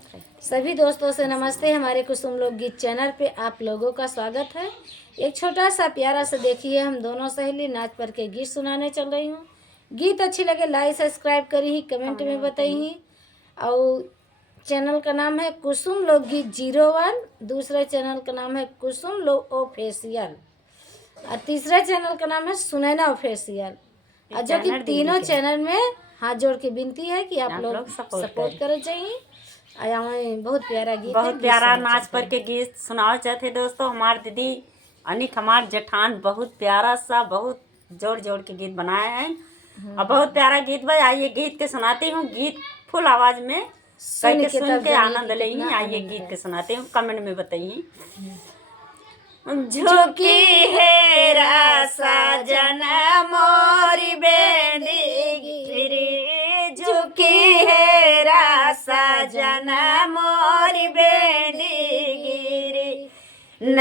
सभी दोस्तों से नमस्ते। हमारे कुसुम लोकगीत चैनल पे आप लोगों का स्वागत है। एक छोटा सा प्यारा सा देखिए, हम दोनों सहेली नाच पर के गीत सुनाने चल रही हूँ। गीत अच्छी लगे लाइक सब्सक्राइब करी ही, कमेंट में बताई। और चैनल का नाम है कुसुम लोकगीत 01, दूसरे चैनल का नाम है कुसुम लोक ऑफिशियल और तीसरे चैनल का नाम है सुनैना ऑफिशियल। और जो कि तीनों चैनल में हाथ जोड़ के विनती है कि आप लोग सपोर्ट करे चाहिए। आया बहुत प्यारा गीत, बहुत प्यारा नाच पर के गीत सुनाओ चाहते दोस्तों। हमार दीदी अनिक हमार जेठान बहुत प्यारा सा बहुत जोड़ जोड़ के गीत बनाए हैं और बहुत प्यारा गीत भाई। आइए गीत के सुनाती हूँ। गीत फुल आवाज में सुन के आनंद ले। आइए गीत के सुनाती हूँ, कमेंट में बताइए। झुकी है राजन मोरी बेंदी गिरी, झुकी है राजन मोरी बेंदी गिरी, न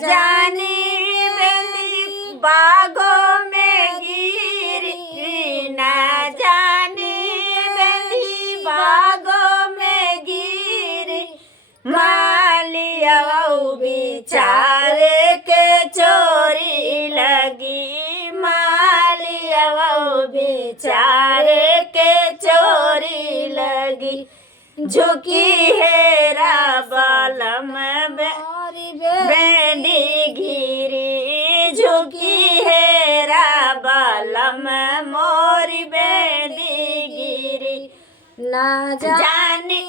जानी बेंदी बागों में गिरी, न जानी बेंदी बागों में गिरी, मालिया बेचारे के चोरी लगी, मालिया बेचारे के चोरी लगी, झुकी है राबलम बेंदी घिरी, झुकी है राबलम मोरी बेंदी गिरी, ना जानी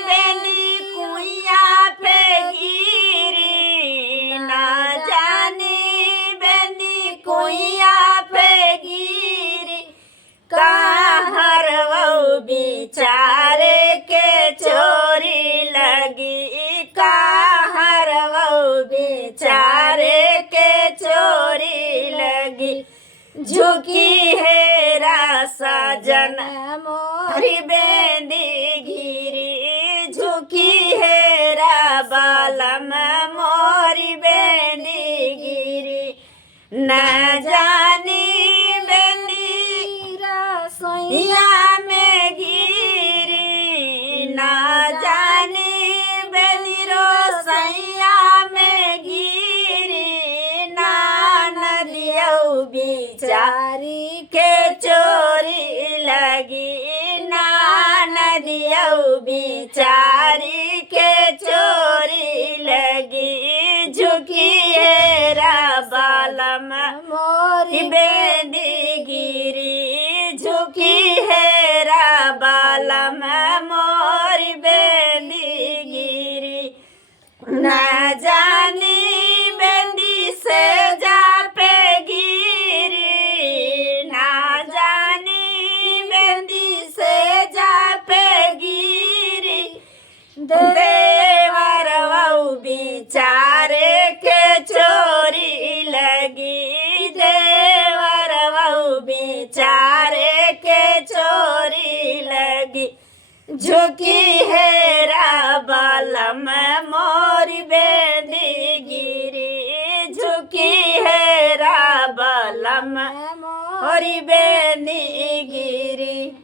बेंदी कुइया पे गिरी, ना जानी बेंदी कुइया पे गिरी, कहर वो बेचारे के चोरी लगी, कहर वो बेचारे के चोरी लगी, झुकी है रासा जन मोरी बेंदी घिरी, झुकी है राबलम मोरी बेंदी गिरी, न जानी बेंदी रसोइया में गिरी, न जानी बेंदी रसोइया में गिरी, ना नदियो बेचारी के चोरी लगी, ना नदियो बेचारी के चोरी लगी, झुकी है राबलम मोरी बेंदी गिरी, झुकी है राबलम मोरी बेंदी गिरी, न जानी बेंदी से जा पे गिरी, ना जानी बेंदी से जा पे गिरी, देवर वो बेचारे के चोरी लगी, देवर वो बेचारे के चोरी लगी, झुकी है राबलम मोरी बेंदी गिरी, झुकी है राबलम मोरी बेंदी गिरी।